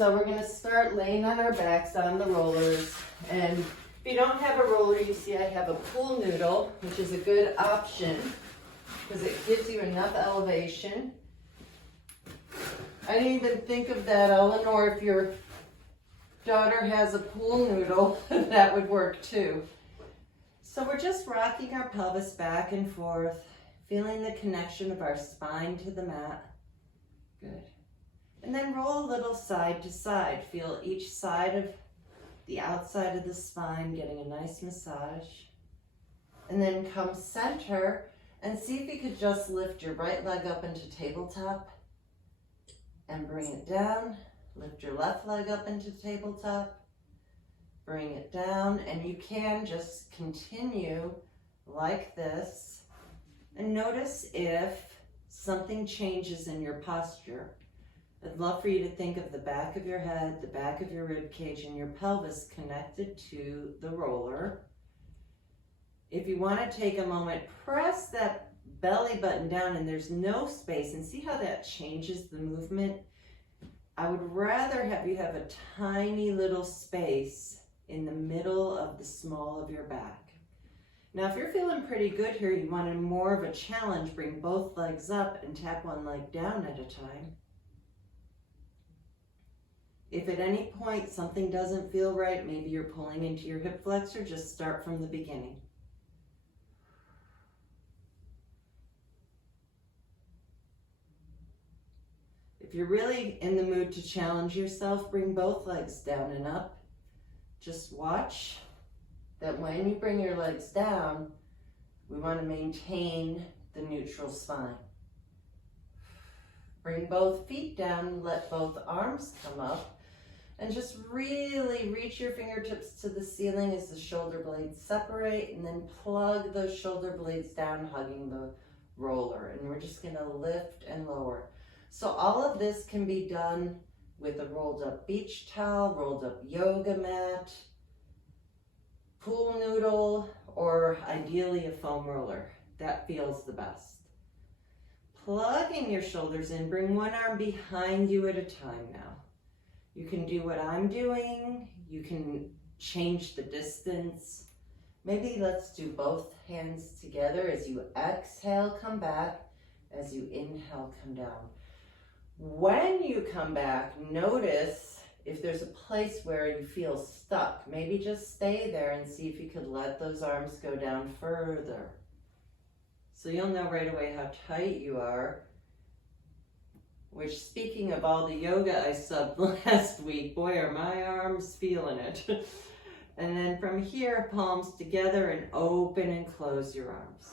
So we're gonna start laying on our backs on the rollers. And if you don't have a roller, you see I have a pool noodle, which is a good option because it gives you enough elevation. I didn't even think of that, Eleanor. If your daughter has a pool noodle, that would work too. So we're just rocking our pelvis back and forth, feeling the connection of our spine to the mat. Good. And then roll a little side to side. Feel each side of the outside of the spine getting a nice massage. And then come center and see if you could just lift your right leg up into tabletop and bring it down. Lift your left leg up into tabletop. Bring it down, and you can just continue like this. And notice if something changes in your posture. I'd love for you to think of the back of your head, the back of your rib cage, and your pelvis connected to the roller. If you want to take a moment, press that belly button down and there's no space, and see how that changes the movement. I would rather have you have a tiny little space in the middle of the small of your back. Now, if you're feeling pretty good here, you want more of a challenge, bring both legs up and tap one leg down at a time. If at any point something doesn't feel right, maybe you're pulling into your hip flexor, just start from the beginning. If you're really in the mood to challenge yourself, bring both legs down and up. Just watch that when you bring your legs down, we want to maintain the neutral spine. Bring both feet down, let both arms come up, and just really reach your fingertips to the ceiling as the shoulder blades separate, and then plug those shoulder blades down, hugging the roller. And we're just going to lift and lower. So all of this can be done with a rolled up beach towel, rolled up yoga mat, pool noodle, or ideally a foam roller. That feels the best. Plugging your shoulders in, bring one arm behind you at a time now. You can do what I'm doing. You can change the distance. Maybe let's do both hands together. As you exhale, come back. As you inhale, come down. When you come back, notice if there's a place where you feel stuck. Maybe just stay there and see if you could let those arms go down further. So you'll know right away how tight you are. Which, speaking of all the yoga I subbed last week, boy, are my arms feeling it. And then from here, palms together and open and close your arms.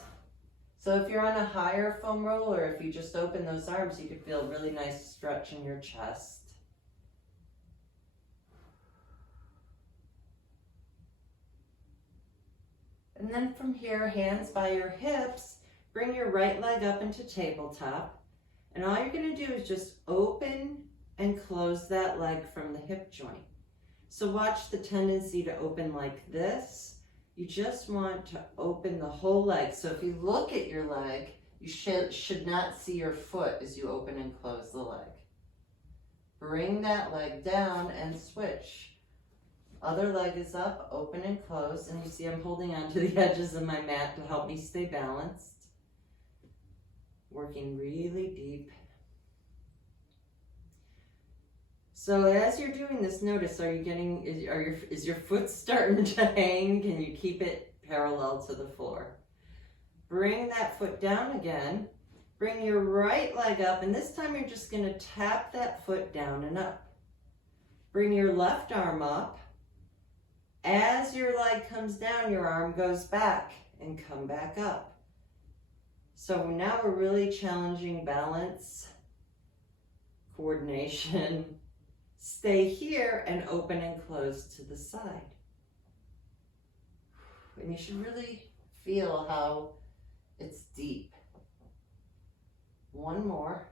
So if you're on a higher foam roller, if you just open those arms, you could feel a really nice stretch in your chest. And then from here, hands by your hips, bring your right leg up into tabletop. And all you're going to do is just open and close that leg from the hip joint. So watch the tendency to open like this. You just want to open the whole leg. So if you look at your leg, you should not see your foot as you open and close the leg. Bring that leg down and switch. Other leg is up, open and close. And you see I'm holding onto the edges of my mat to help me stay balanced. Working really deep. So as you're doing this, notice, are you getting, is your foot starting to hang? Can you keep it parallel to the floor? Bring that foot down again. Bring your right leg up, and this time you're just going to tap that foot down and up. Bring your left arm up. As your leg comes down, your arm goes back and come back up. So now we're really challenging balance, coordination. Stay here and open and close to the side. And you should really feel how it's deep. One more.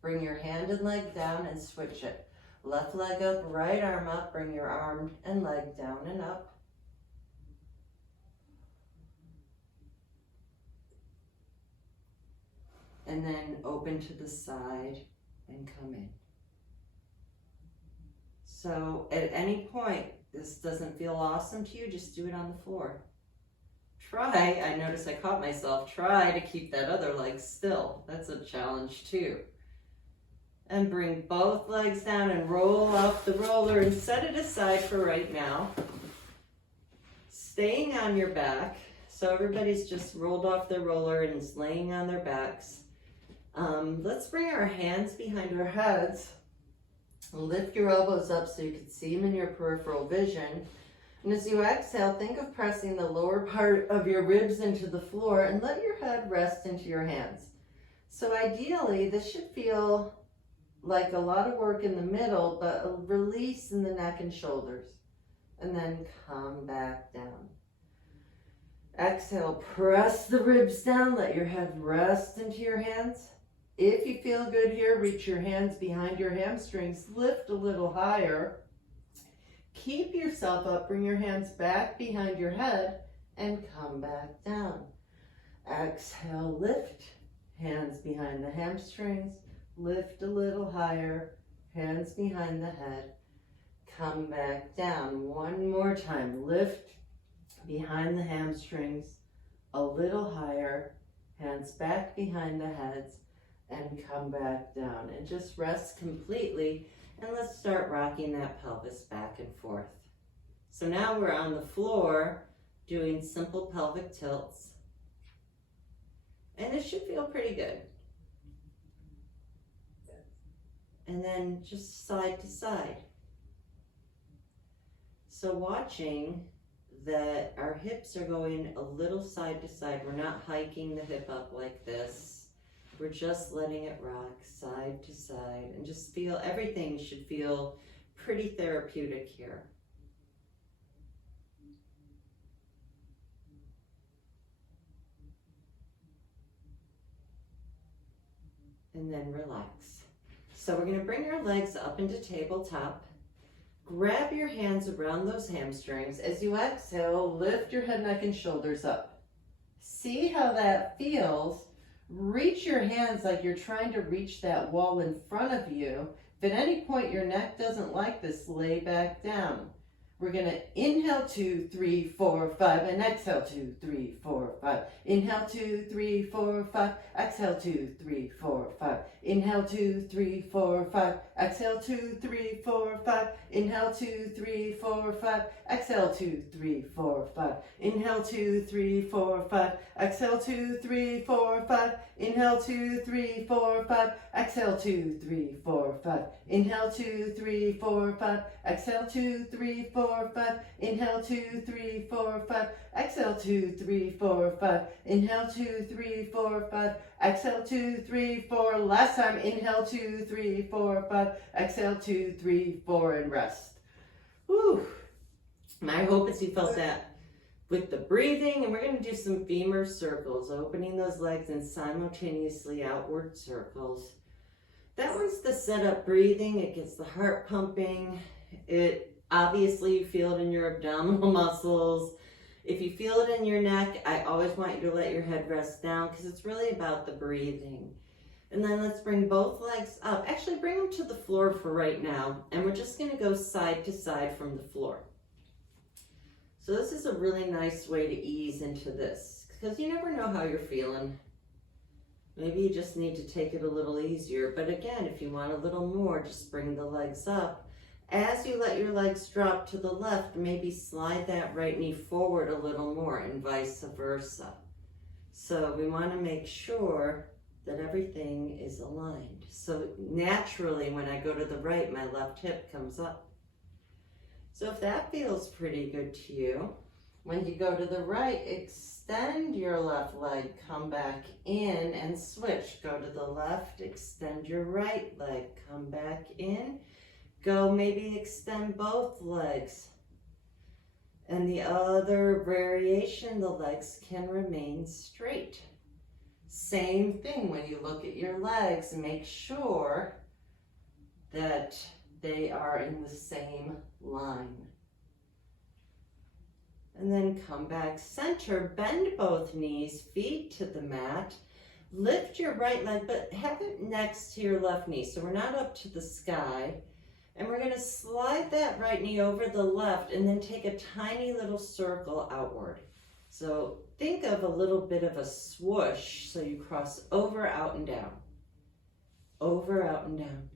Bring your hand and leg down and switch it. Left leg up, right arm up. Bring your arm and leg down and up. And then open to the side and come in. So at any point, this doesn't feel awesome to you, just do it on the floor. Try, I notice I caught myself, try to keep that other leg still. That's a challenge too. And bring both legs down and roll off the roller and set it aside for right now. Staying on your back. So everybody's just rolled off their roller and is laying on their backs. Let's bring our hands behind our heads. Lift your elbows up so you can see them in your peripheral vision. And as you exhale, think of pressing the lower part of your ribs into the floor and let your head rest into your hands. So ideally, this should feel like a lot of work in the middle, but a release in the neck and shoulders. And then come back down. Exhale, press the ribs down, let your head rest into your hands. If you feel good here, reach your hands behind your hamstrings, lift a little higher. Keep yourself up, bring your hands back behind your head and come back down. Exhale, lift, hands behind the hamstrings, lift a little higher, hands behind the head, come back down. One more time, lift behind the hamstrings, a little higher, hands back behind the heads, and come back down. And just rest completely, and let's start rocking that pelvis back and forth. So now we're on the floor doing simple pelvic tilts, and it should feel pretty good. And then just side to side. So watching that our hips are going a little side to side. We're not hiking the hip up like this. We're just letting it rock side to side, and just feel, everything should feel pretty therapeutic here. And then relax. So we're going to bring our legs up into tabletop. Grab your hands around those hamstrings. As you exhale, lift your head, neck, and shoulders up. See how that feels. Reach your hands like you're trying to reach that wall in front of you. If at any point your neck doesn't like this, lay back down. We're going to inhale 2, 3, 4, 5, and exhale 2, 3, 4, 5. Inhale 2, 3, 4, 5. Exhale 2, 3, 4, 5. Inhale 2, 3, 4, 5. Exhale 2, 3, 4, 5. Inhale 2, 3, 4, 5. Exhale 2, 3, 4, 5. Inhale 2, 3, 4, 5. Exhale 2, 3, 4, 5. Inhale 2, 3, 4, 5. Exhale 2, 3, 4, 5. Inhale 2, 3, 4, 5. Exhale 2, 3, 4, 5. Inhale 2, 3, 4, 5. Exhale 2, 3, 4, 5. Inhale 2, 3, 4, 5. Exhale 2, 3, 4. Last time. Inhale 2, 3, 4, 5. Exhale 2, 3, 4, and rest. Whew. My hope is you felt that with the breathing, and we're going to do some femur circles, opening those legs and simultaneously outward circles. That one's the setup breathing. It gets the heart pumping. It obviously, you feel it in your abdominal muscles. If you feel it in your neck, I always want you to let your head rest down, because it's really about the breathing. And then let's bring both legs up. Actually, bring them to the floor for right now, and we're just going to go side to side from the floor. So this is a really nice way to ease into this, because you never know how you're feeling. Maybe you just need to take it a little easier. But again, if you want a little more, just bring the legs up. As you let your legs drop to the left, maybe slide that right knee forward a little more, and vice versa. So we want to make sure that everything is aligned. So naturally, when I go to the right, my left hip comes up. So if that feels pretty good to you, when you go to the right, extend your left leg, come back in and switch. Go to the left, extend your right leg, come back in. Go maybe extend both legs. And the other variation, the legs can remain straight. Same thing when you look at your legs, make sure that they are in the same line. And then come back center, bend both knees, feet to the mat. Lift your right leg, but have it next to your left knee. So we're not up to the sky. And we're going to slide that right knee over the left and then take a tiny little circle outward. So think of a little bit of a swoosh. So you cross over, out, and down. Over, out, and down.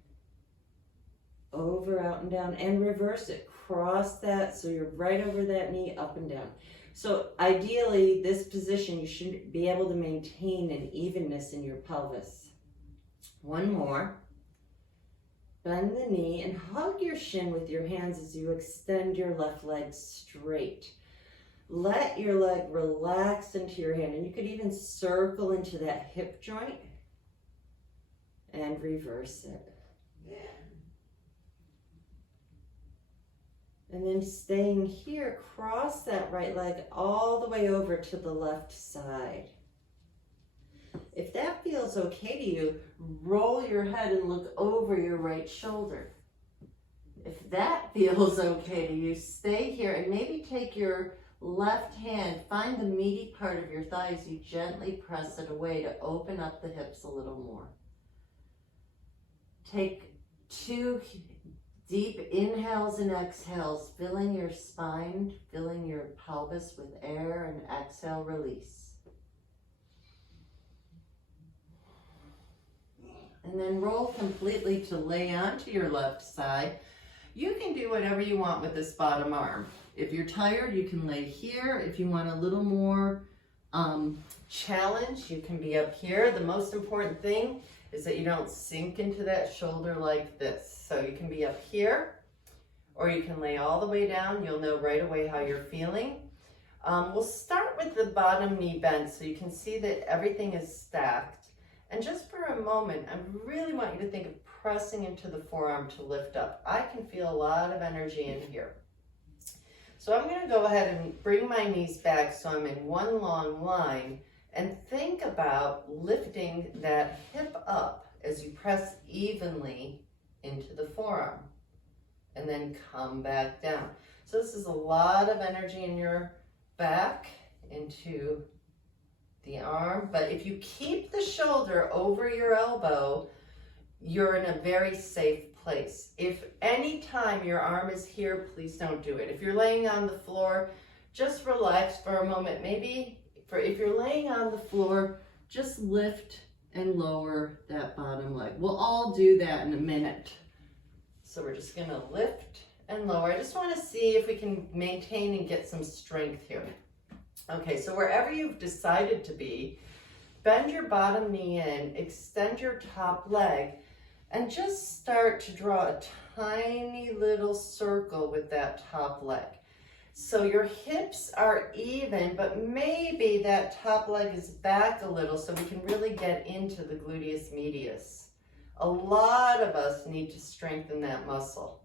Over, out, and down. And reverse it. Cross that so you're right over that knee, up and down. So ideally, this position, you should be able to maintain an evenness in your pelvis. One more. Bend the knee and hug your shin with your hands as you extend your left leg straight. Let your leg relax into your hand, and you could even circle into that hip joint and reverse it. And then staying here, cross that right leg all the way over to the left side. If that feels okay to you, roll your head and look over your right shoulder. If that feels okay to you, stay here and maybe take your left hand, find the meaty part of your thighs, you gently press it away to open up the hips a little more. Take 2 deep inhales and exhales, filling your spine, filling your pelvis with air, and exhale, release. And then roll completely to lay onto your left side. You can do whatever you want with this bottom arm. If you're tired, you can lay here. If you want a little more challenge, you can be up here. The most important thing is that you don't sink into that shoulder like this. So you can be up here, or you can lay all the way down. You'll know right away how you're feeling. We'll start with the bottom knee bend so you can see that everything is stacked. And just for a moment, I really want you to think of pressing into the forearm to lift up. I can feel a lot of energy in here. So I'm going to go ahead and bring my knees back so I'm in one long line, and think about lifting that hip up as you press evenly into the forearm, and then come back down. So this is a lot of energy in your back into the arm, but if you keep the shoulder over your elbow, you're in a very safe place. If any time your arm is here, please don't do it. If you're laying on the floor, just relax for a moment. Maybe if you're laying on the floor, just lift and lower that bottom leg. We'll all do that in a minute. So we're just gonna lift and lower. I just wanna see if we can maintain and get some strength here. Okay, so wherever you've decided to be, bend your bottom knee in, extend your top leg, and just start to draw a tiny little circle with that top leg. So your hips are even, but maybe that top leg is back a little so we can really get into the gluteus medius. A lot of us need to strengthen that muscle.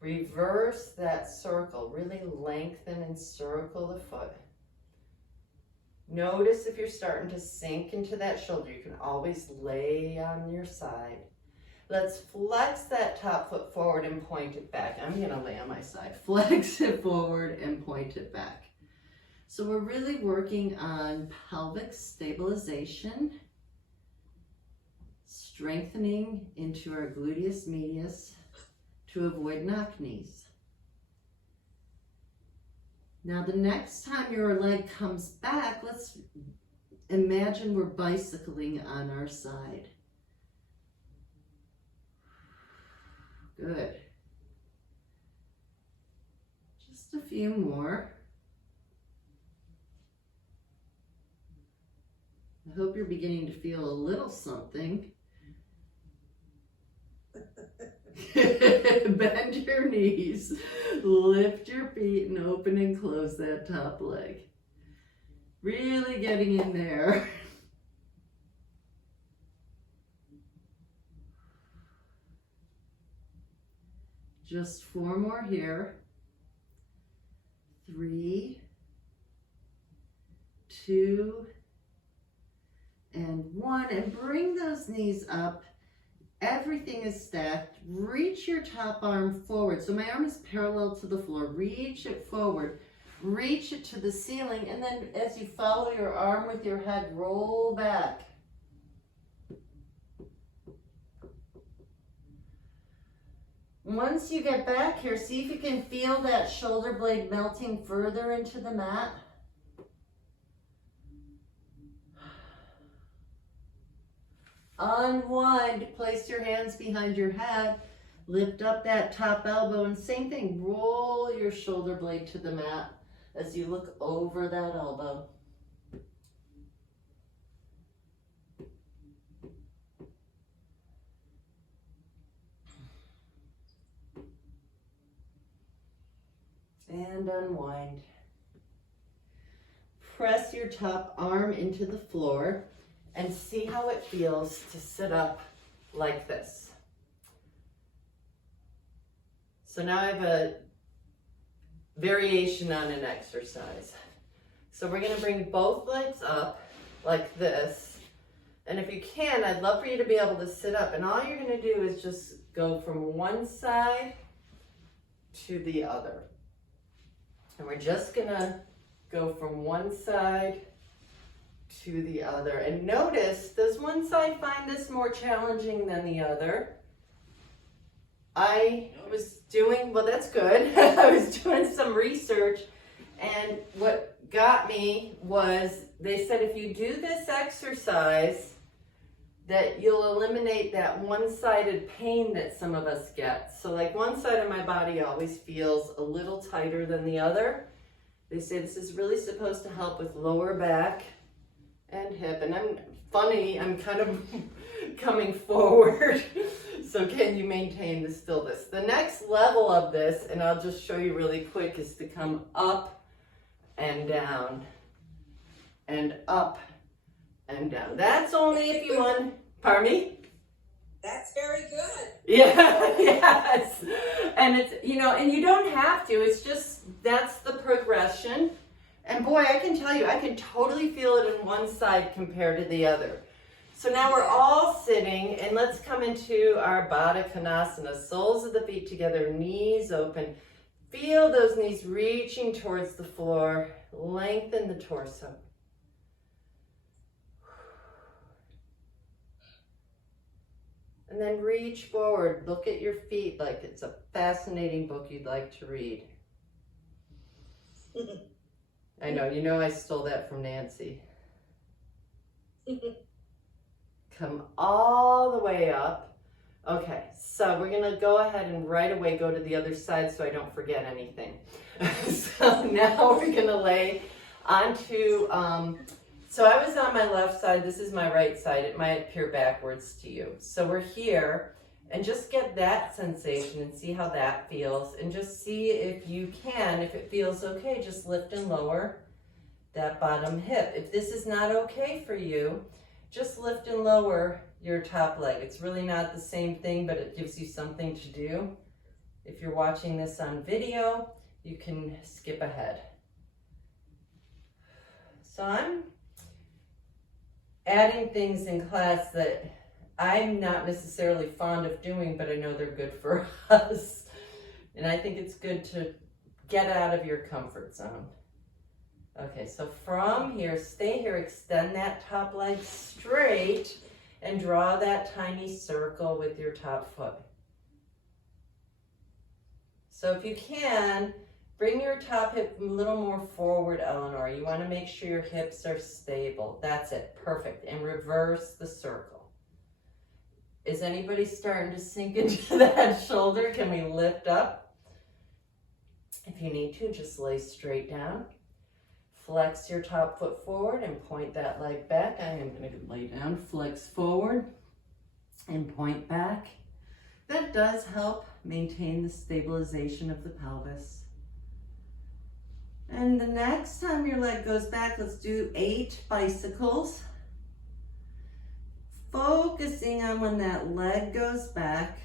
Reverse that circle, really lengthen and circle the foot. Notice if you're starting to sink into that shoulder, you can always lay on your side. Let's flex that top foot forward and point it back. I'm gonna lay on my side. Flex it forward and point it back. So we're really working on pelvic stabilization, strengthening into our gluteus medius to avoid knock knees. Now the next time your leg comes back, let's imagine we're bicycling on our side. Good. Just a few more. I hope you're beginning to feel a little something. Bend your knees, lift your feet, and open and close that top leg. Really getting in there. Just 4 more here. 3, 2, and 1. And bring those knees up. Everything is stacked. Reach your top arm forward. So my arm is parallel to the floor. Reach it forward. Reach it to the ceiling. And then as you follow your arm with your head, roll back. Once you get back here, see if you can feel that shoulder blade melting further into the mat. Unwind, place your hands behind your head, lift up that top elbow, and same thing, roll your shoulder blade to the mat as you look over that elbow. And unwind. Press your top arm into the floor and see how it feels to sit up like this. So now I have a variation on an exercise. So we're gonna bring both legs up like this. And if you can, I'd love for you to be able to sit up. And all you're gonna do is just go from one side to the other. And we're just gonna go from one side to the other. And notice, does one side find this more challenging than the other? I was doing, well, that's good. I was doing some research, and what got me was they said if you do this exercise, that you'll eliminate that one-sided pain that some of us get. So like one side of my body always feels a little tighter than the other. They say this is really supposed to help with lower back and hip. And I'm kind of coming forward. So can you maintain the stillness? The next level of this, and I'll just show you really quick, is to come up and down and up and down. That's only if you want, pardon me? That's very good. Yeah, yes. And it's, you know, and you don't have to, it's just, that's the progression. And boy, I can tell you, I can totally feel it in one side compared to the other. So now we're all sitting, and let's come into our Baddha Konasana. Soles of the feet together, knees open. Feel those knees reaching towards the floor. Lengthen the torso. And then reach forward. Look at your feet like it's a fascinating book you'd like to read. I know, you know I stole that from Nancy. Come all the way up. Okay, so we're gonna go ahead and right away go to the other side so I don't forget anything. So now we're gonna lay onto, so I was on my left side, this is my right side. It might appear backwards to you. So we're here, and just get that sensation and see how that feels, and just see if you can, if it feels okay, just lift and lower that bottom hip. If this is not okay for you, just lift and lower your top leg. It's really not the same thing, but it gives you something to do. If you're watching this on video, you can skip ahead. So I'm adding things in class that I'm not necessarily fond of doing, but I know they're good for us. And I think it's good to get out of your comfort zone. Okay, so from here, stay here, extend that top leg straight, and draw that tiny circle with your top foot. So if you can, bring your top hip a little more forward, Eleanor. You want to make sure your hips are stable. That's it, perfect. And reverse the circle. Is anybody starting to sink into that shoulder? Can we lift up? If you need to, just lay straight down. Flex your top foot forward and point that leg back. I am going to lay down, flex forward and point back. That does help maintain the stabilization of the pelvis. And the next time your leg goes back, let's do 8 bicycles. Focusing on when that leg goes back.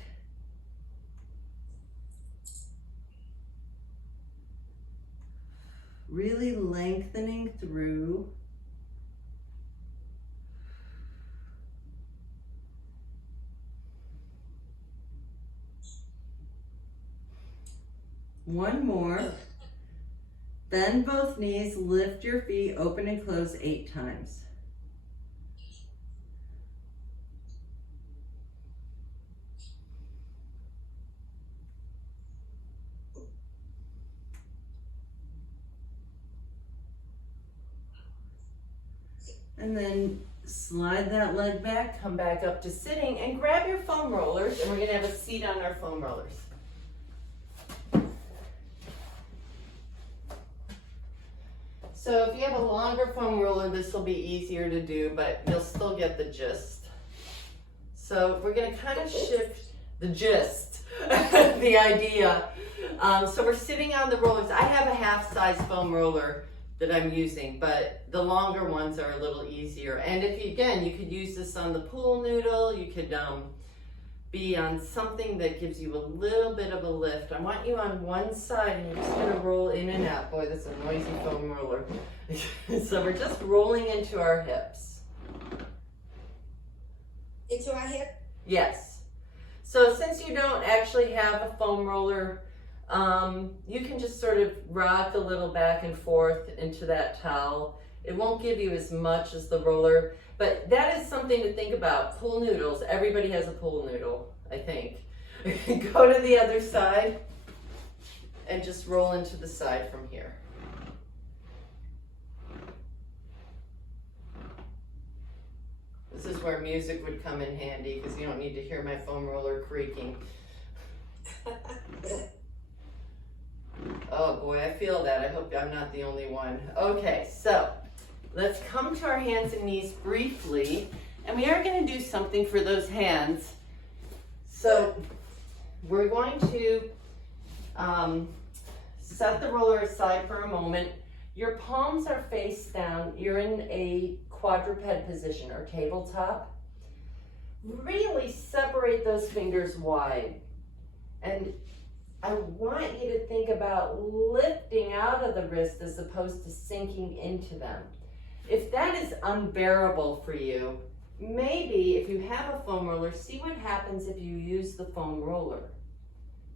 Really lengthening through. One more. Bend both knees, lift your feet, open and close 8 times. And then slide that leg back. Come back up to sitting and grab your foam rollers, and we're gonna have a seat on our foam rollers. So if you have a longer foam roller, this will be easier to do, but you'll still get the gist. So we're gonna kind of shift the gist, the idea. So we're sitting on the rollers. I have a half-size foam roller that I'm using, but the longer ones are a little easier. And if you, again, you could use this on the pool noodle, you could be on something that gives you a little bit of a lift. I want you on one side and you're just gonna roll in and out. Boy, that's a noisy foam roller. So we're just rolling into our hips. Into our hip? Yes. So since you don't actually have a foam roller, you can just sort of rock a little back and forth into that towel. It won't give you as much as the roller, but that is something to think about. Pool noodles, everybody has a pool noodle, I think. Go to the other side and just roll into the side from here. This is where music would come in handy because you don't need to hear my foam roller creaking. Oh boy, I feel that. I hope I'm not the only one. Okay, so let's come to our hands and knees briefly, and we are going to do something for those hands. So we're going to set the roller aside for a moment. Your palms are face down. You're in a quadruped position or tabletop. Really separate those fingers wide. And I want you to think about lifting out of the wrist as opposed to sinking into them. If that is unbearable for you, maybe if you have a foam roller, see what happens if you use the foam roller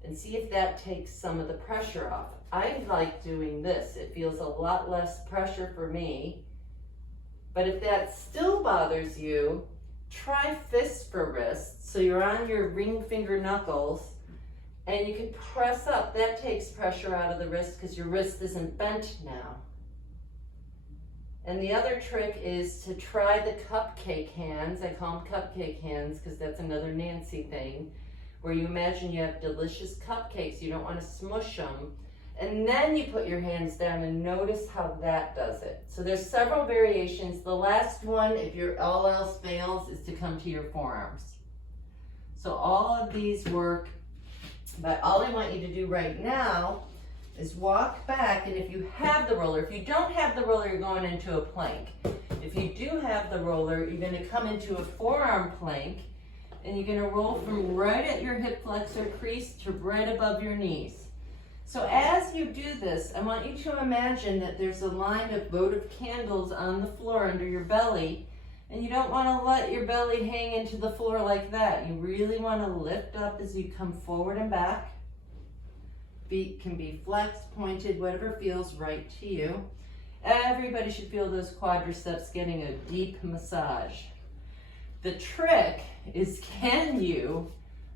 and see if that takes some of the pressure off. I like doing this. It feels a lot less pressure for me. But if that still bothers you, try fists for wrists. So you're on your ring finger knuckles and you can press up. That takes pressure out of the wrist because your wrist isn't bent now. And the other trick is to try the cupcake hands. I call them cupcake hands because that's another Nancy thing, where you imagine you have delicious cupcakes. You don't want to smush them. And then you put your hands down and notice how that does it. So there's several variations. The last one, if your all else fails, is to come to your forearms. So all of these work, but all I want you to do right now is walk back, and if you have the roller, if you don't have the roller, you're going into a plank. If you do have the roller, you're gonna come into a forearm plank, and you're gonna roll from right at your hip flexor crease to right above your knees. So as you do this, I want you to imagine that there's a line of votive candles on the floor under your belly, and you don't want to let your belly hang into the floor like that. You really want to lift up as you come forward and back. Feet can be flexed, pointed, whatever feels right to you. Everybody should feel those quadriceps getting a deep massage. The trick is, can you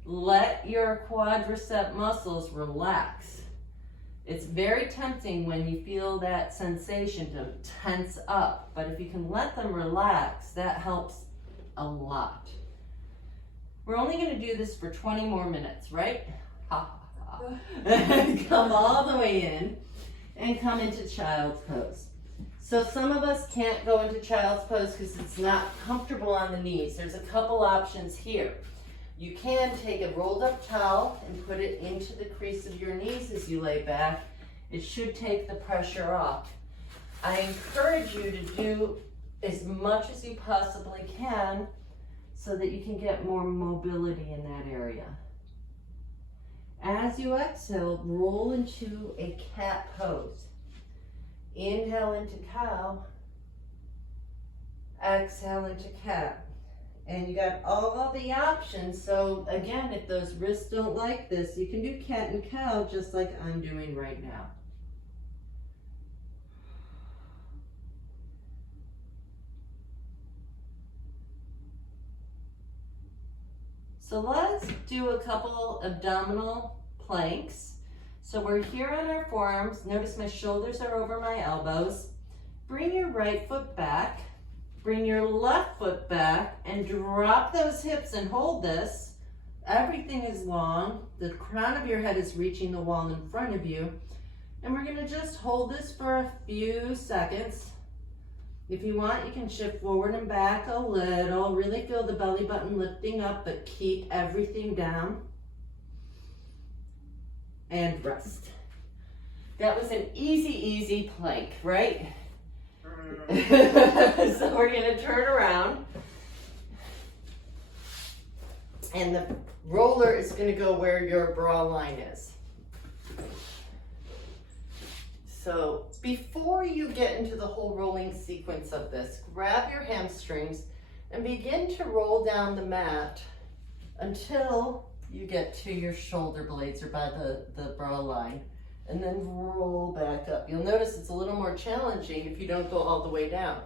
let your quadricep muscles relax? It's very tempting when you feel that sensation to tense up, but if you can let them relax, that helps a lot. We're only going to do this for 20 more minutes, right? Ha ha ha. Come all the way in and come into child's pose. So some of us can't go into child's pose because it's not comfortable on the knees. There's a couple options here. You can take a rolled up towel and put it into the crease of your knees as you lay back. It should take the pressure off. I encourage you to do as much as you possibly can so that you can get more mobility in that area. As you exhale, roll into a cat pose. Inhale into cow, exhale into cat. And you got all of the options. So again, if those wrists don't like this, you can do cat and cow just like I'm doing right now. So let's do a couple abdominal planks. So we're here on our forearms. Notice my shoulders are over my elbows. Bring your right foot back. Bring your left foot back and drop those hips and hold this. Everything is long. The crown of your head is reaching the wall in front of you. And we're gonna just hold this for a few seconds. If you want, you can shift forward and back a little. Really feel the belly button lifting up, but keep everything down. And rest. That was an easy plank, right? So we're gonna turn around. And the roller is gonna go where your bra line is. So before you get into the whole rolling sequence of this, grab your hamstrings and begin to roll down the mat until you get to your shoulder blades or by the bra line, and then roll back up. You'll notice it's a little more challenging if you don't go all the way down.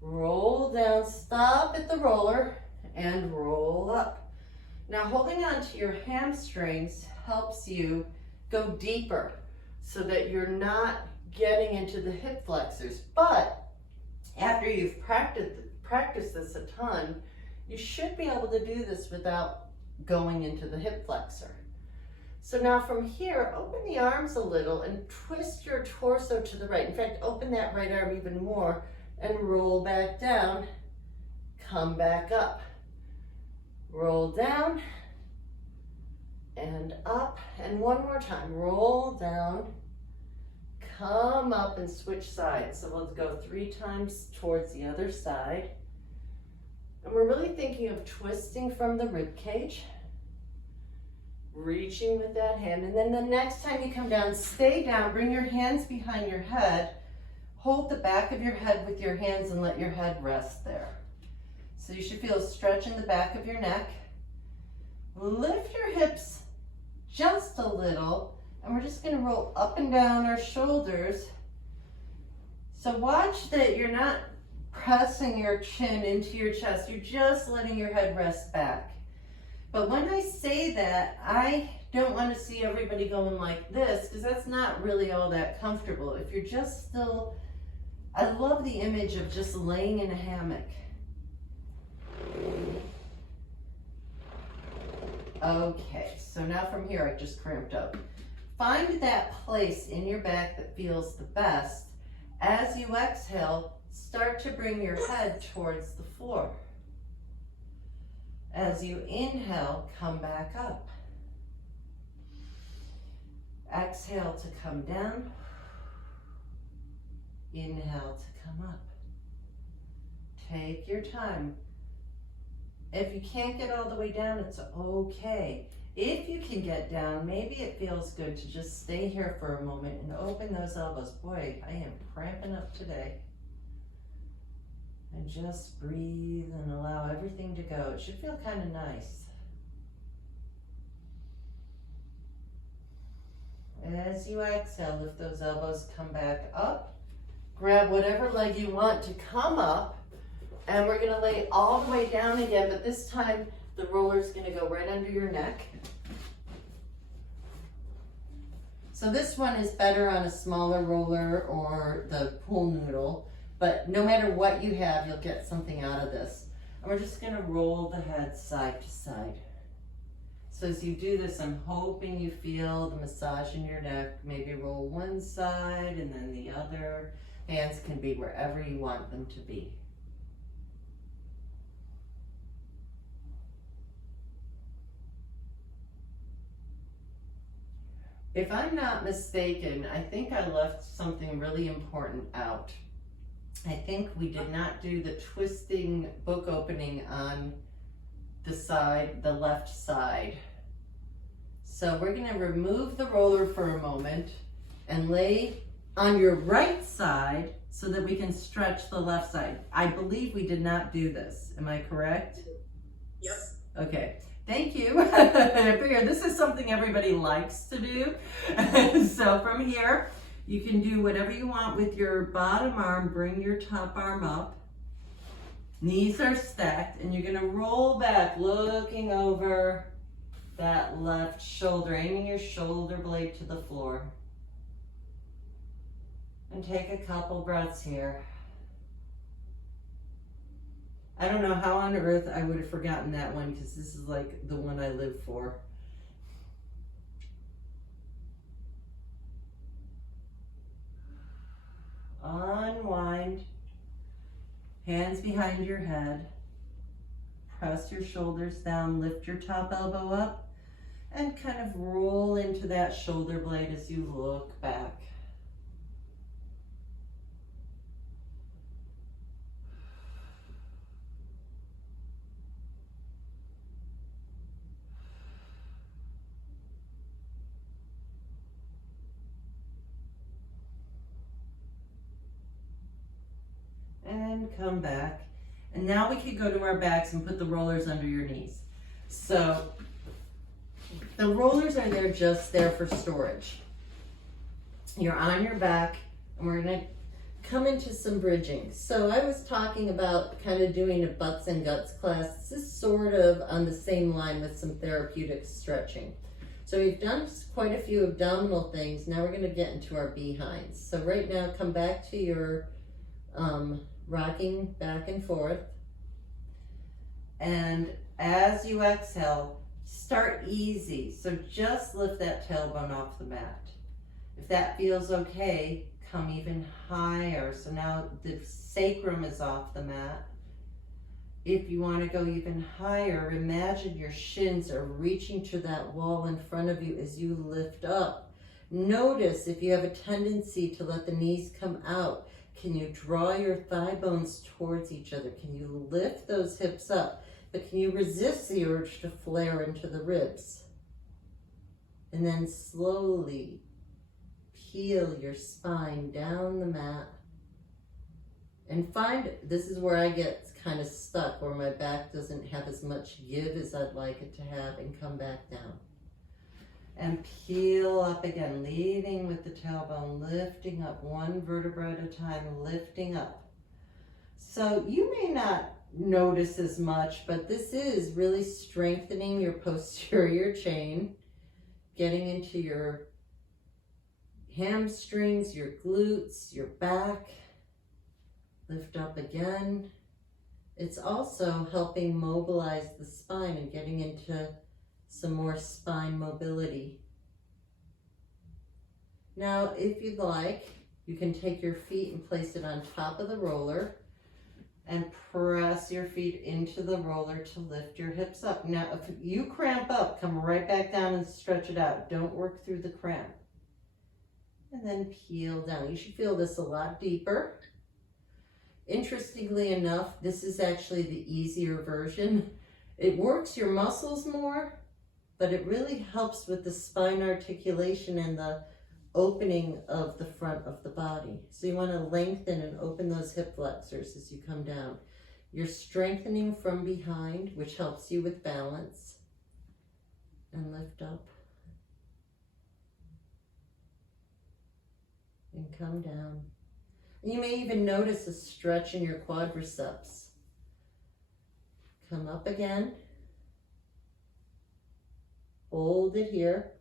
Roll down, stop at the roller, and roll up. Now holding on to your hamstrings helps you go deeper so that you're not getting into the hip flexors. But after you've practiced this a ton, you should be able to do this without going into the hip flexor. So now from here, open the arms a little and twist your torso to the right. In fact, open that right arm even more and roll back down, come back up. Roll down and up, and one more time. Roll down, come up and switch sides. So we'll go 3 times towards the other side. And we're really thinking of twisting from the rib cage, reaching with that hand. And then the next time you come down, stay down, bring your hands behind your head, hold the back of your head with your hands and let your head rest there. So you should feel a stretch in the back of your neck. Lift your hips just a little, and we're just gonna roll up and down our shoulders. So watch that you're not pressing your chin into your chest, you're just letting your head rest back. But when I say that, I don't want to see everybody going like this, because that's not really all that comfortable. If you're just still, I love the image of just laying in a hammock. Okay, so now from here, I just cramped up. Find that place in your back that feels the best. As you exhale, start to bring your head towards the floor. As you inhale, come back up. Exhale to come down. Inhale to come up. Take your time. If you can't get all the way down, it's okay. If you can get down, maybe it feels good to just stay here for a moment and open those elbows. Boy, I am cramping up today. And just breathe and allow everything to go. It should feel kind of nice. As you exhale, lift those elbows, come back up. Grab whatever leg you want to come up. And we're gonna lay all the way down again, but this time the roller's gonna go right under your neck. So this one is better on a smaller roller or the pool noodle. But no matter what you have, you'll get something out of this. And we're just gonna roll the head side to side. So as you do this, I'm hoping you feel the massage in your neck. Maybe roll one side and then the other. Hands can be wherever you want them to be. If I'm not mistaken, I think I left something really important out. I think we did not do the twisting book opening on the side, the left side. So we're gonna remove the roller for a moment and lay on your right side so that we can stretch the left side. I believe we did not do this. Am I correct? Yep. Okay. Thank you. I figure this is something everybody likes to do. So from here, you can do whatever you want with your bottom arm. Bring your top arm up. Knees are stacked, and you're gonna roll back, looking over that left shoulder, aiming your shoulder blade to the floor. And take a couple breaths here. I don't know how on earth I would have forgotten that one because this is like the one I live for. Unwind. Hands behind your head. Press your shoulders down, lift your top elbow up, and kind of roll into that shoulder blade as you look back. And come back. And now we could go to our backs and put the rollers under your knees. So the rollers are there just there for storage. You're on your back and we're gonna come into some bridging. So I was talking about kind of doing a butts and guts class. This is sort of on the same line with some therapeutic stretching. So we've done quite a few abdominal things. Now we're gonna get into our behinds. So right now, come back to your rocking back and forth. And as you exhale, start easy. So just lift that tailbone off the mat. If that feels okay, come even higher. So now the sacrum is off the mat. If you want to go even higher, imagine your shins are reaching to that wall in front of you as you lift up. Notice if you have a tendency to let the knees come out. Can you draw your thigh bones towards each other? Can you lift those hips up? But can you resist the urge to flare into the ribs? And then slowly peel your spine down the mat. And find, this is where I get kind of stuck, where my back doesn't have as much give as I'd like it to have, and come back down. And peel up again, leading with the tailbone, lifting up one vertebra at a time, lifting up. So you may not notice as much, but this is really strengthening your posterior chain, getting into your hamstrings, your glutes, your back. Lift up again. It's also helping mobilize the spine and getting into some more spine mobility. Now, if you'd like, you can take your feet and place it on top of the roller and press your feet into the roller to lift your hips up. Now, if you cramp up, come right back down and stretch it out. Don't work through the cramp. And then peel down. You should feel this a lot deeper. Interestingly enough, this is actually the easier version. It works your muscles more, but it really helps with the spine articulation and the opening of the front of the body. So you want to lengthen and open those hip flexors as you come down. You're strengthening from behind, which helps you with balance. And lift up. And come down. And you may even notice a stretch in your quadriceps. Come up again. Hold it here.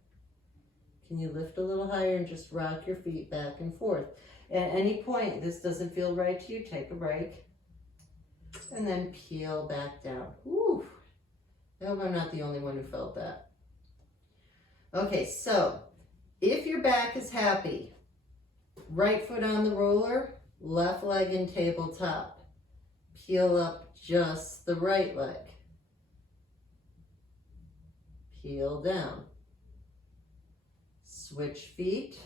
Can you lift a little higher and just rock your feet back and forth? At any point this doesn't feel right to you, take a break. And then peel back down. Whew. I hope I'm not the only one who felt that. Okay, so if your back is happy, right foot on the roller, left leg in tabletop. Peel up just the right leg. Peel down. Switch feet.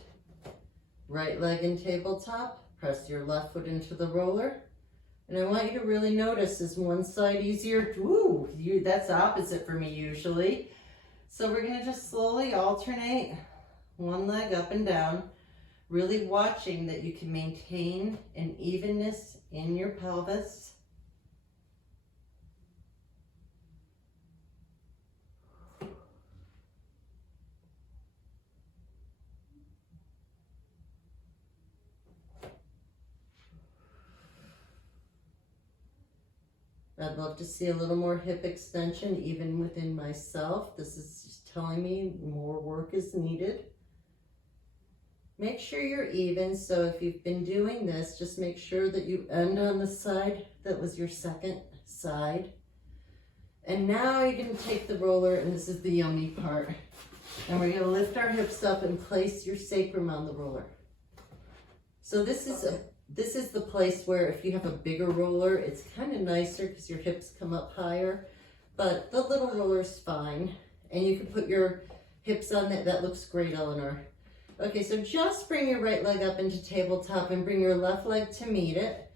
Right leg in tabletop. Press your left foot into the roller. And I want you to really notice, is one side easier? Woo, that's opposite for me usually. So we're going to just slowly alternate one leg up and down, really watching that you can maintain an evenness in your pelvis. I'd love to see a little more hip extension even within myself. This is just telling me more work is needed. Make sure you're even. So if you've been doing this, just make sure that you end on the side that was your second side. And now you're gonna take the roller, and this is the yummy part. And we're gonna lift our hips up and place your sacrum on the roller. So this is the place where if you have a bigger roller, it's kind of nicer because your hips come up higher. But the little roller's fine. And you can put your hips on that. That looks great, Eleanor. Okay, so just bring your right leg up into tabletop and bring your left leg to meet it.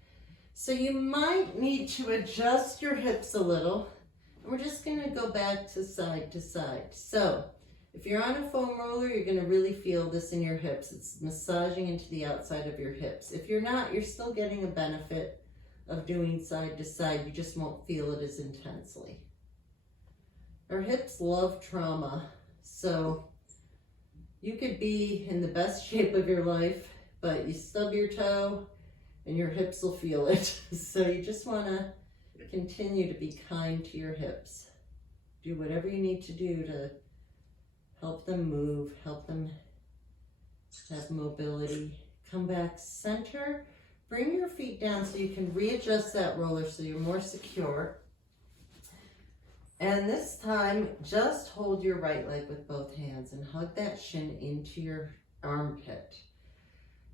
So you might need to adjust your hips a little. And we're just gonna go back to side to side. So if you're on a foam roller, you're gonna really feel this in your hips. It's massaging into the outside of your hips. If you're not, you're still getting a benefit of doing side to side. You just won't feel it as intensely. Our hips love trauma. So you could be in the best shape of your life, but you stub your toe and your hips will feel it. So you just wanna continue to be kind to your hips. Do whatever you need to do to help them move, help them have mobility. Come back center. Bring your feet down so you can readjust that roller so you're more secure. And this time, just hold your right leg with both hands and hug that shin into your armpit.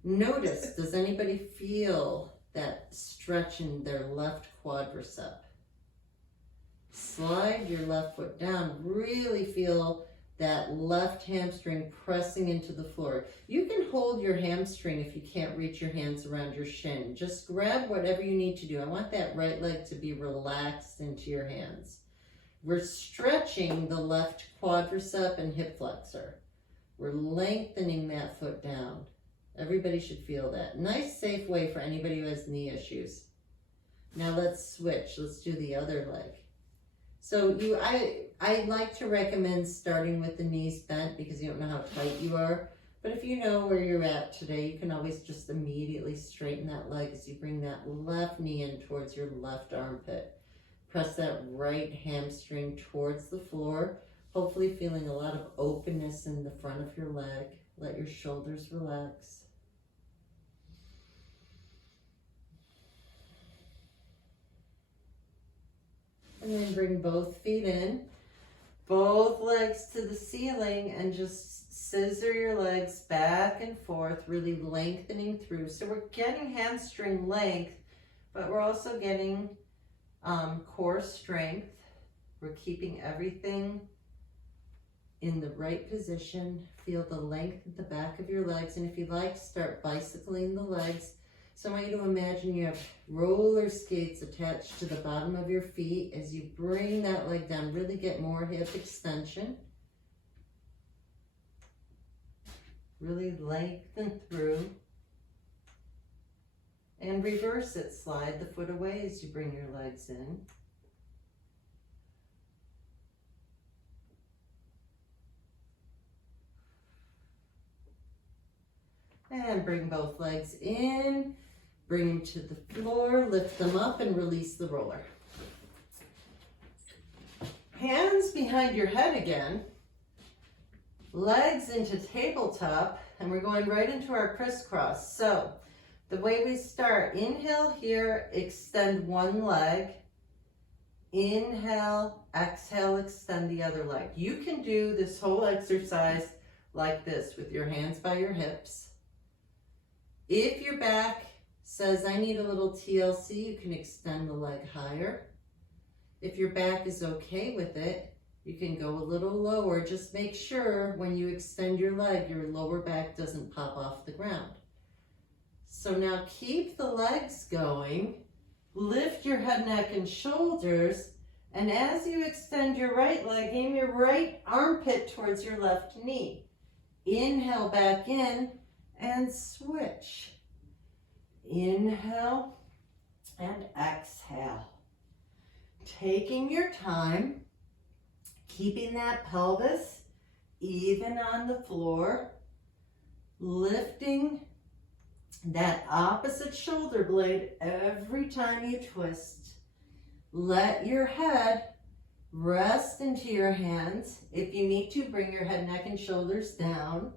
Notice, does anybody feel that stretch in their left quadricep? Slide your left foot down. Really feel that left hamstring pressing into the floor. You can hold your hamstring if you can't reach your hands around your shin. Just grab whatever you need to do. I want that right leg to be relaxed into your hands. We're stretching the left quadricep and hip flexor. We're lengthening that foot down. Everybody should feel that. Nice, safe way for anybody who has knee issues. Now let's switch. Let's do the other leg. So I like to recommend starting with the knees bent because you don't know how tight you are. But if you know where you're at today, you can always just immediately straighten that leg as you bring that left knee in towards your left armpit. Press that right hamstring towards the floor, hopefully feeling a lot of openness in the front of your leg. Let your shoulders relax. And then bring both feet in, both legs to the ceiling, and just scissor your legs back and forth, really lengthening through. So we're getting hamstring length, but we're also getting core strength. We're keeping everything in the right position. Feel the length at the back of your legs. And if you like, start bicycling the legs. So I want you to imagine you have roller skates attached to the bottom of your feet. As you bring that leg down, really get more hip extension. Really lengthen through. And reverse it. Slide the foot away as you bring your legs in. And bring both legs in. Bring them to the floor. Lift them up and release the roller. Hands behind your head again. Legs into tabletop. And we're going right into our crisscross. So the way we start, inhale here, extend one leg. Inhale, exhale, extend the other leg. You can do this whole exercise like this with your hands by your hips. If your back says, I need a little TLC, you can extend the leg higher. If your back is okay with it, you can go a little lower. Just make sure when you extend your leg, your lower back doesn't pop off the ground. So now keep the legs going, lift your head, neck, and shoulders, and as you extend your right leg, aim your right armpit towards your left knee. Inhale back in and switch. Inhale and exhale. Taking your time, keeping that pelvis even on the floor, lifting that opposite shoulder blade every time you twist. Let your head rest into your hands. If you need to, bring your head, neck, and shoulders down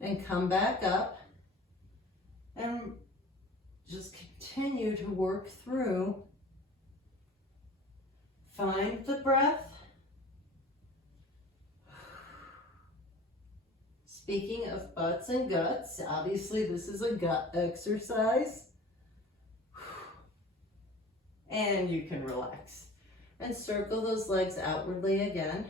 and come back up. And just continue to work through Find the breath. Speaking of butts and guts, obviously this is a gut exercise. And you can relax. And circle those legs outwardly again.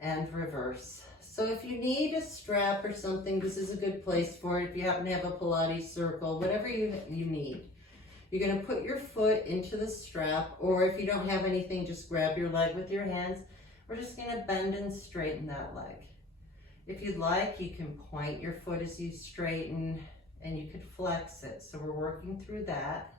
And reverse. So if you need a strap or something, this is a good place for it. If you happen to have a Pilates circle, whatever you need. You're going to put your foot into the strap, or if you don't have anything, just grab your leg with your hands. We're just going to bend and straighten that leg. If you'd like, you can point your foot as you straighten, and you could flex it. So we're working through that.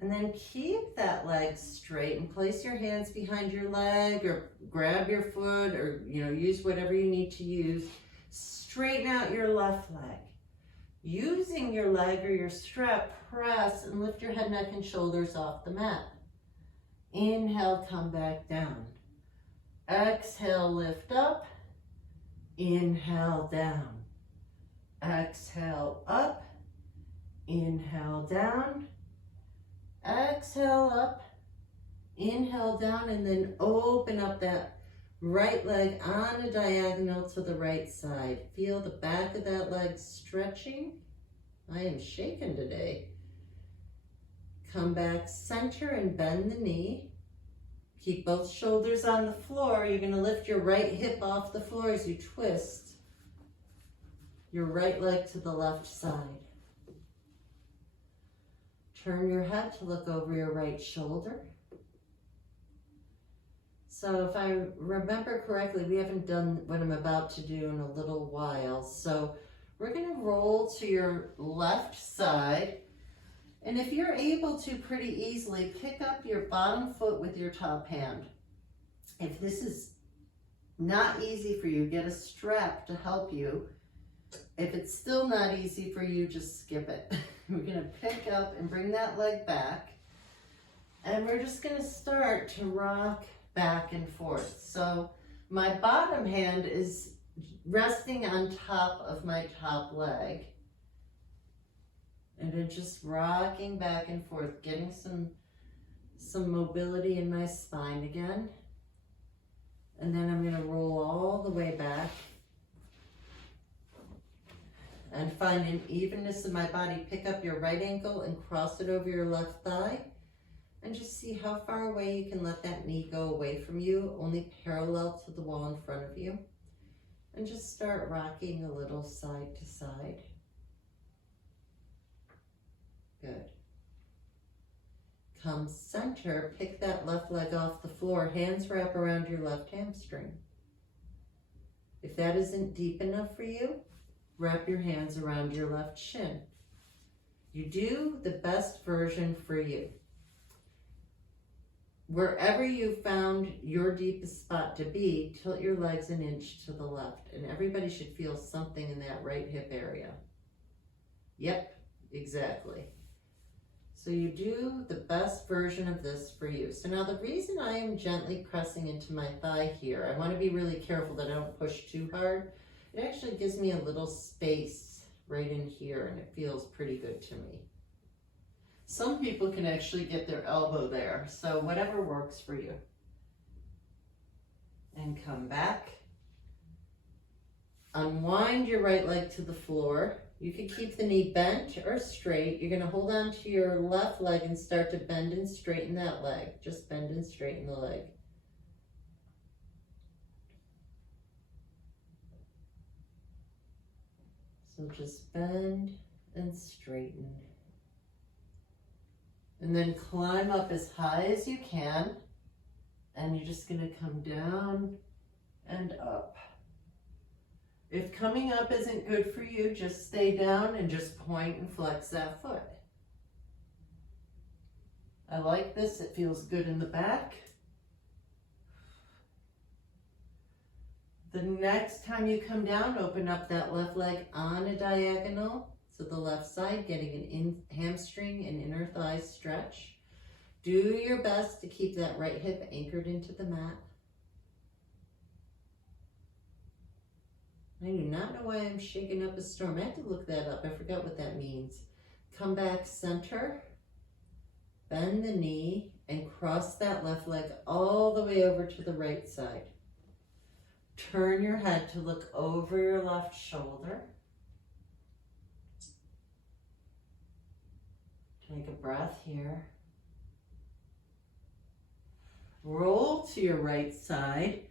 And then keep that leg straight and place your hands behind your leg, or grab your foot, or use whatever you need to use. Straighten out your left leg. Using your leg or your strap, press and lift your head, neck, and shoulders off the mat. Inhale, come back down. Exhale, lift up. Inhale, down. Exhale, up. Inhale, down. Exhale, up. Inhale, down, and then open up that right leg on a diagonal to the right side. Feel the back of that leg stretching. I am shaking today. Come back center and bend the knee. Keep both shoulders on the floor. You're going to lift your right hip off the floor as you twist your right leg to the left side. Turn your head to look over your right shoulder. So if I remember correctly, we haven't done what I'm about to do in a little while. So we're going to roll to your left side. And if you're able to pretty easily, pick up your bottom foot with your top hand. If this is not easy for you, get a strap to help you. If it's still not easy for you, just skip it. We're going to pick up and bring that leg back. And we're just going to start to rock back and forth. So my bottom hand is resting on top of my top leg. And then just rocking back and forth, getting some mobility in my spine again. And then I'm going to roll all the way back. And find an evenness in my body. Pick up your right ankle and cross it over your left thigh. And just see how far away you can let that knee go away from you, only parallel to the wall in front of you. And just start rocking a little side to side. Good. Come center, pick that left leg off the floor, hands wrap around your left hamstring. If that isn't deep enough for you, wrap your hands around your left shin. You do the best version for you. Wherever you found your deepest spot to be, tilt your legs an inch to the left, and everybody should feel something in that right hip area. Yep, exactly. So you do the best version of this for you. So now the reason I am gently pressing into my thigh here, I want to be really careful that I don't push too hard. It actually gives me a little space right in here, and it feels pretty good to me. Some people can actually get their elbow there, so whatever works for you. And come back. Unwind your right leg to the floor. You can keep the knee bent or straight. You're going to hold on to your left leg and start to bend and straighten that leg. Just bend and straighten the leg. So just bend and straighten. And then climb up as high as you can. And you're just going to come down and up. If coming up isn't good for you, just stay down and just point and flex that foot. I like this. It feels good in the back. The next time you come down, open up that left leg on a diagonal to the left side, getting an hamstring and inner thigh stretch. Do your best to keep that right hip anchored into the mat. I do not know why I'm shaking up a storm. I have to look that up. I forgot what that means. Come back center. Bend the knee and cross that left leg all the way over to the right side. Turn your head to look over your left shoulder. Take a breath here. Roll to your right side.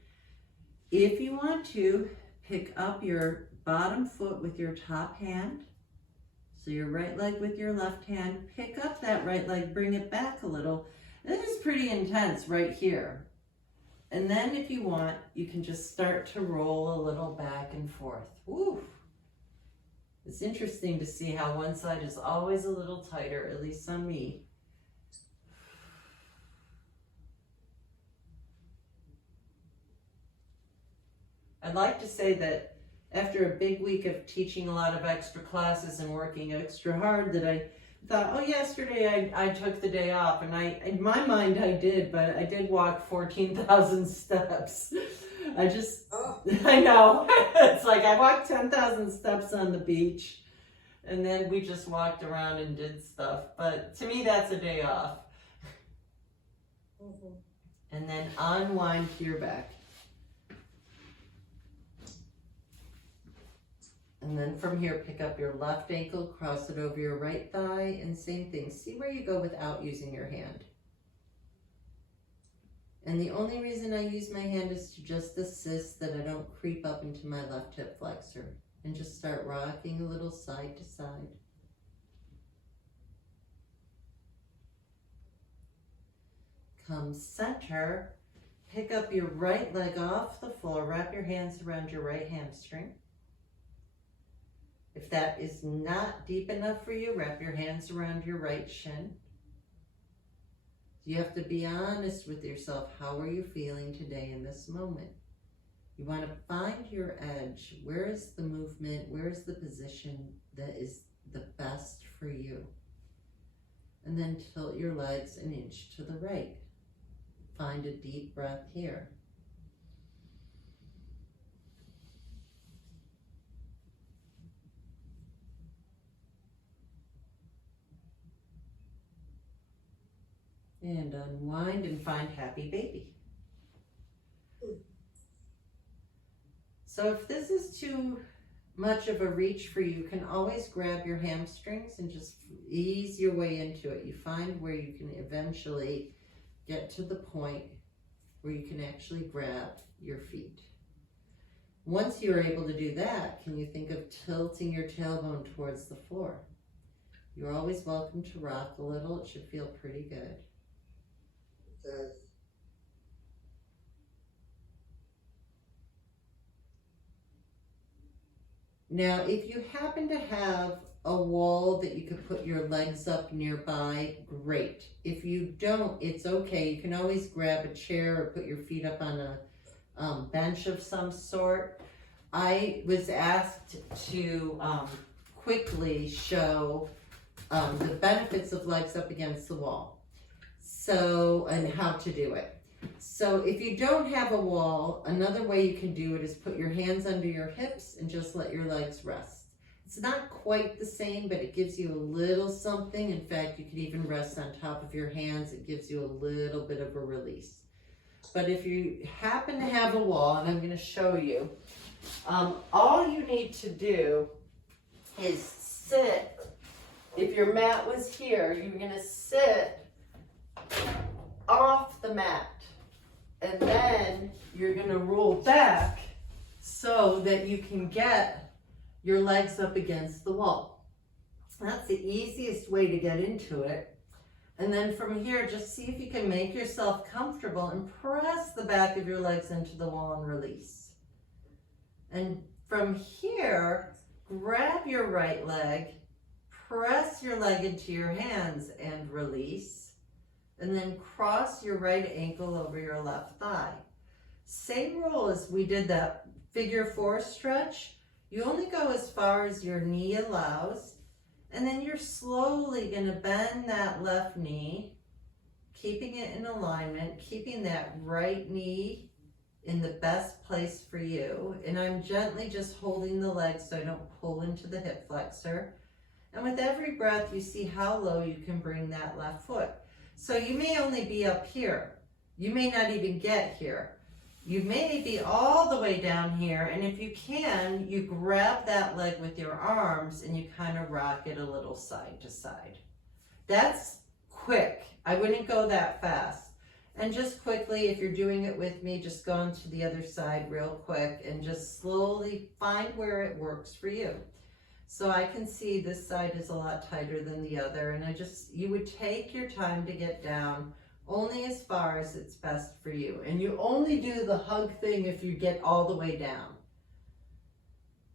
If you want to, pick up your bottom foot with your top hand. So your right leg with your left hand. Pick up that right leg, bring it back a little. This is pretty intense right here. And then if you want, you can just start to roll a little back and forth. Woo! It's interesting to see how one side is always a little tighter, at least on me. I'd like to say that after a big week of teaching a lot of extra classes and working extra hard, that I thought, oh, yesterday I took the day off, and in my mind I did, but I did walk 14,000 steps. I know, it's like I walked 10,000 steps on the beach, and then we just walked around and did stuff, but to me that's a day off. Mm-hmm. And then unwind to your back. And then from here, pick up your left ankle, cross it over your right thigh, and same thing. See where you go without using your hand. And the only reason I use my hand is to just assist that I don't creep up into my left hip flexor. And just start rocking a little side to side. Come center, pick up your right leg off the floor, wrap your hands around your right hamstring. If that is not deep enough for you, wrap your hands around your right shin. You have to be honest with yourself. How are you feeling today in this moment? You want to find your edge. Where is the movement? Where is the position that is the best for you? And then tilt your legs an inch to the right. Find a deep breath here. And unwind and find happy baby. So if this is too much of a reach for you, you can always grab your hamstrings and just ease your way into it. You find where you can eventually get to the point where you can actually grab your feet. Once you're able to do that, can you think of tilting your tailbone towards the floor? You're always welcome to rock a little. It should feel pretty good. Does. Now, if you happen to have a wall that you could put your legs up nearby, great. If you don't, it's okay. You can always grab a chair or put your feet up on a bench of some sort. I was asked to quickly show the benefits of legs up against the wall. So, and how to do it. So if you don't have a wall, another way you can do it is put your hands under your hips and just let your legs rest. It's not quite the same, but it gives you a little something. In fact, you could even rest on top of your hands. It gives you a little bit of a release. But if you happen to have a wall, and I'm going to show you, all you need to do is sit. If your mat was here, you're going to sit off the mat, and then you're going to roll back so that you can get your legs up against the wall. That's the easiest way to get into it. And then from here, just see if you can make yourself comfortable and press the back of your legs into the wall and release. And from here, grab your right leg, press your leg into your hands and release. And then cross your right ankle over your left thigh. Same rule as we did that figure 4 stretch. You only go as far as your knee allows, and then you're slowly going to bend that left knee, keeping it in alignment, keeping that right knee in the best place for you. And I'm gently just holding the leg so I don't pull into the hip flexor. And with every breath, you see how low you can bring that left foot. So you may only be up here. You may not even get here. You may be all the way down here, and if you can, you grab that leg with your arms and you kind of rock it a little side to side. That's quick. I wouldn't go that fast. And just quickly, if you're doing it with me, just go on to the other side real quick and just slowly find where it works for you. So I can see this side is a lot tighter than the other, and you would take your time to get down only as far as it's best for you. And you only do the hug thing if you get all the way down.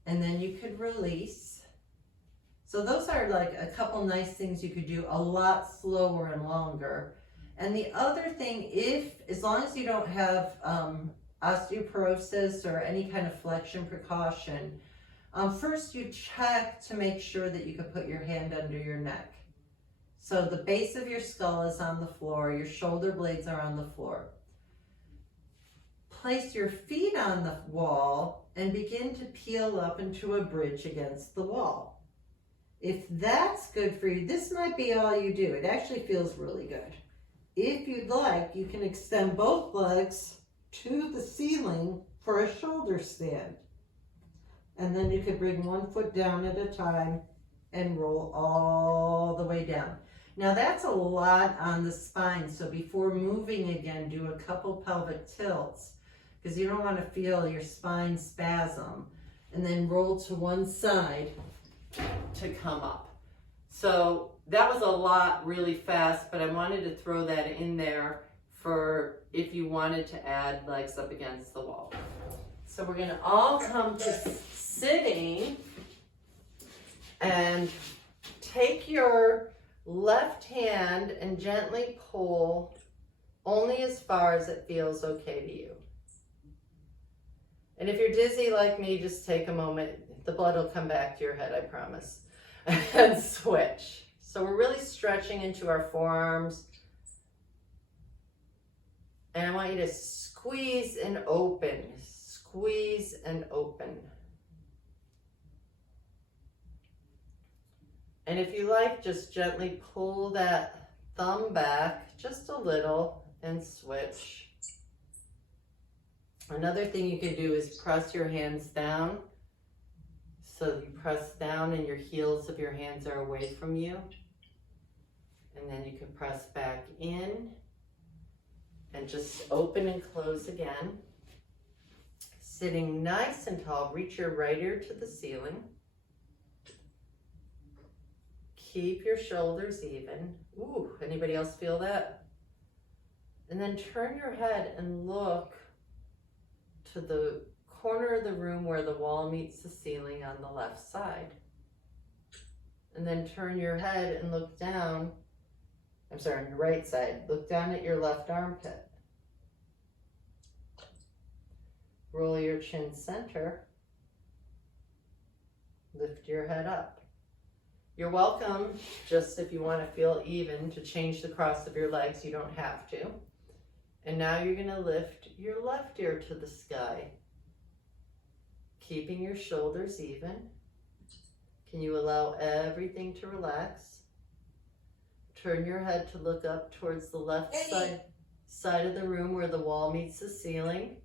And then you could release. So those are like a couple nice things you could do a lot slower and longer. And the other thing, as long as you don't have osteoporosis or any kind of flexion precaution, first you check to make sure that you can put your hand under your neck. So the base of your skull is on the floor, your shoulder blades are on the floor. Place your feet on the wall and begin to peel up into a bridge against the wall. If that's good for you, this might be all you do. It actually feels really good. If you'd like, you can extend both legs to the ceiling for a shoulder stand. And then you could bring one foot down at a time and roll all the way down. Now that's a lot on the spine, so before moving again, do a couple pelvic tilts because you don't want to feel your spine spasm, and then roll to one side to come up. So that was a lot really fast, but I wanted to throw that in there for if you wanted to add legs up against the wall. So we're going to all come to sitting and take your left hand and gently pull only as far as it feels okay to you. And if you're dizzy like me, just take a moment. The blood will come back to your head, I promise. And switch. So we're really stretching into our forearms. And I want you to squeeze and open. Squeeze and open. And if you like, just gently pull that thumb back just a little and switch. Another thing you can do is press your hands down. So you press down and your heels of your hands are away from you. And then you can press back in and just open and close again. Sitting nice and tall, reach your right ear to the ceiling. Keep your shoulders even. Ooh, anybody else feel that? And then turn your head and look to the corner of the room where the wall meets the ceiling on the left side. And then turn your head and look down, on your right side. Look down at your left armpit. Roll your chin center. Lift your head up. You're welcome, just if you want to feel even, to change the cross of your legs. You don't have to. And now you're going to lift your left ear to the sky, keeping your shoulders even. Can you allow everything to relax? Turn your head to look up towards the left side of the room where the wall meets the ceiling.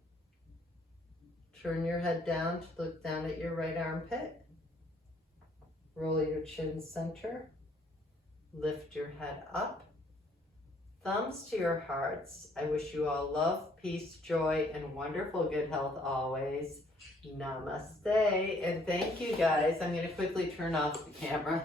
Turn your head down to look down at your right armpit. Roll your chin center. Lift your head up. Thumbs to your hearts. I wish you all love, peace, joy, and wonderful good health always. Namaste. And thank you guys. I'm going to quickly turn off the camera.